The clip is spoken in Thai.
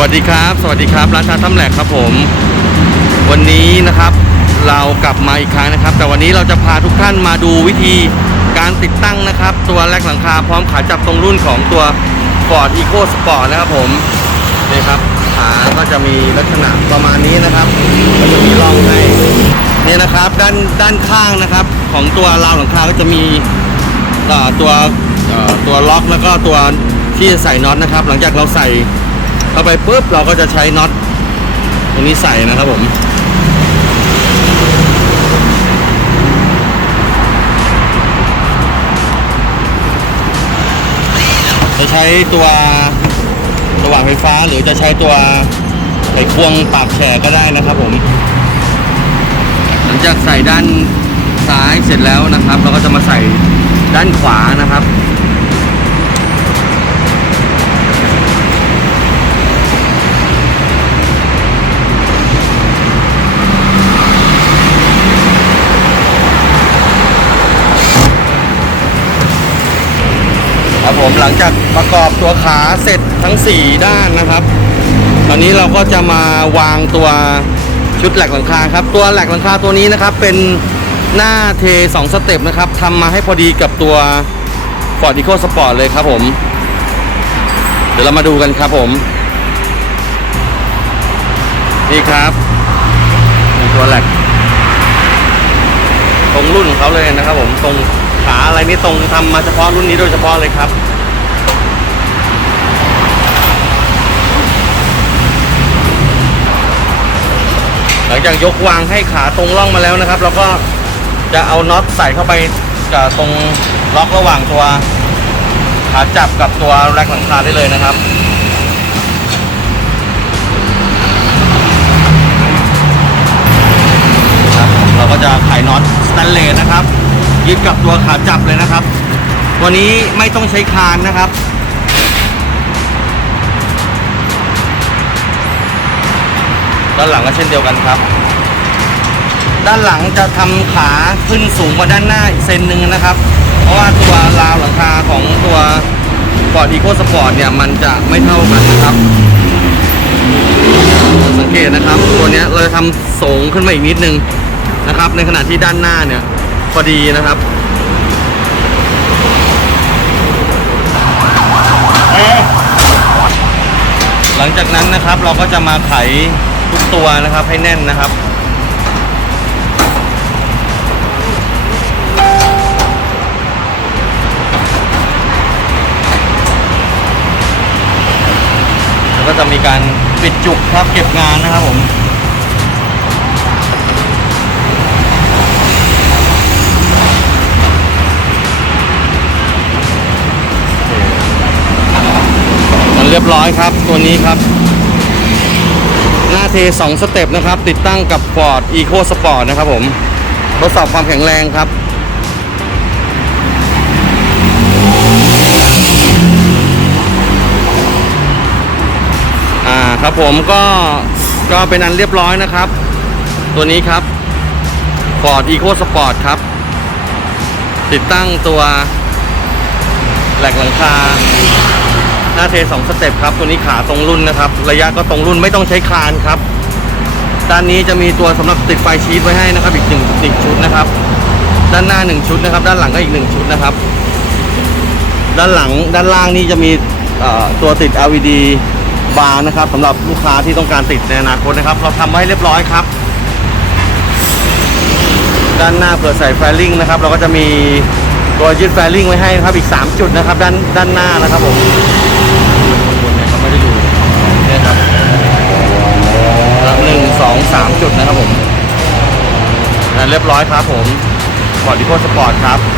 วัสดีครับ สวัสดีครับ ร้านชาถ้ำแหลกครับผม วันนี้นะครับเรากลับมาอีกครั้งนะครับ แต่วันนี้เราจะพาทุกท่านมาดูวิธีการติดตั้งนะครับ ตัวแรกหลังคาพร้อมขาจับตรงรุ่นของตัว Ford Eco Sport นะครับผมนี่ครับขาก็จะมีลักษณะประมาณนี้นะครับก็จะมีร่องให้นี่นะครับด้านด้านข้างนะครับ ของตัวราวหลังคาก็จะมีตัวตัวล็อกแล้วก็ตัวที่จะใส่น็อตนะครับ หลังจากเราใส่ เข้าไปปุ๊บเราก็จะใช้น็อตตรงนี้ใส่นะครับผม จะใช้ตัวสว่านไฟฟ้าหรือจะใช้ตัวไขควงปากแฉก็ได้นะครับผม หลังจากใส่ด้านซ้ายเสร็จแล้วนะครับ เราก็จะมาใส่ด้านขวานะครับ ผมหลังจากประกอบตัวขาเสร็จทั้ง 4 ด้านนะครับ ตอนนี้เราก็จะมาวางตัวชุดแหลกหลังคาครับ ตัวแหลกหลังคาตัวนี้นะครับ เป็นหน้าเท 2 สเต็ปนะครับทำมาให้พอดีกับตัว Ford Eco Sport เลยครับผม เดี๋ยวเรามาดูกันครับผม นี่ครับตัวแหลกตรงรุ่นของเขาเลยนะครับผมตรงขาอะไรนี่ตรงทำมาเฉพาะรุ่นนี้โดยเฉพาะเลยครับ หลังจากยกวางให้ขาตรงร่องมาแล้วนะครับ เราก็จะเอาน็อตใส่เข้าไปกับตรงล็อกระหว่างตัวขาจับกับตัวแร็กหลังคาได้เลยนะครับครับเราก็จะไขน็อตสแตนเลสนะครับยึดกับตัวขาจับเลยนะครับ ตัวนี้ไม่ต้องใช้คานนะครับ ด้านหลังก็เช่นเดียวกันครับ ด้านหลังจะทำขาขึ้นสูงกว่าด้านหน้าอีกเซนหนึ่งนะครับ เพราะว่าตัวราวหลังคาของตัว Ford Eco Sport เนี่ยมันจะไม่เท่ากันนะครับ สังเกตนะครับ ตัวนี้เราจะทำสูงขึ้นมาอีกนิดนึงนะครับ ในขณะที่ด้านหน้าเนี่ยพอดีนะครับหลังจากนั้นนะครับเราก็จะมาไข ทุกตัวนะครับให้แน่นนะครับแล้วก็จะมีการปิดจุกครับเก็บงานนะครับผมเรียบร้อยครับตัวนี้ครับ หน้าเท2สเต็ปนะครับ ติดตั้งกับ Ford Eco Sport นะครับผม ทดสอบความแข็งแรงครับอ่าครับผมก็ก็เป็นอันเรียบร้อยนะครับ ตัวนี้ครับ Ford Eco Sport ครับ ติดตั้งตัวแหลกหลังคา หน้าเทสองสเต็ปครับ ตัวนี้ขาตรงรุ่นนะครับ ระยะก็ตรงรุ่นไม่ต้องใช้คานครับ ด้านนี้จะมีตัวสำหรับติดไฟชีตไว้ให้นะครับ อีกหนึ่งอีกชุดนะครับ ด้านหน้าหนึ่งชุดนะครับ ด้านหลังก็อีกหนึ่งชุดนะครับ ด้านหลังด้านล่างนี่จะมีตัวติด LED บาร์นะครับสำหรับลูกค้าที่ต้องการติดในอนาคตนะครับ เราทำไว้เรียบร้อยครับ ด้านหน้าเผื่อใส่แฟลิงนะครับ เราก็จะมีตัวยึดแฟลิงไว้ให้นะครับอีก 3 จุดนะครับ ด้านด้านหน้านะครับผม อ่าเรียบร้อยครับผมบอดิโพสปอร์ตครับ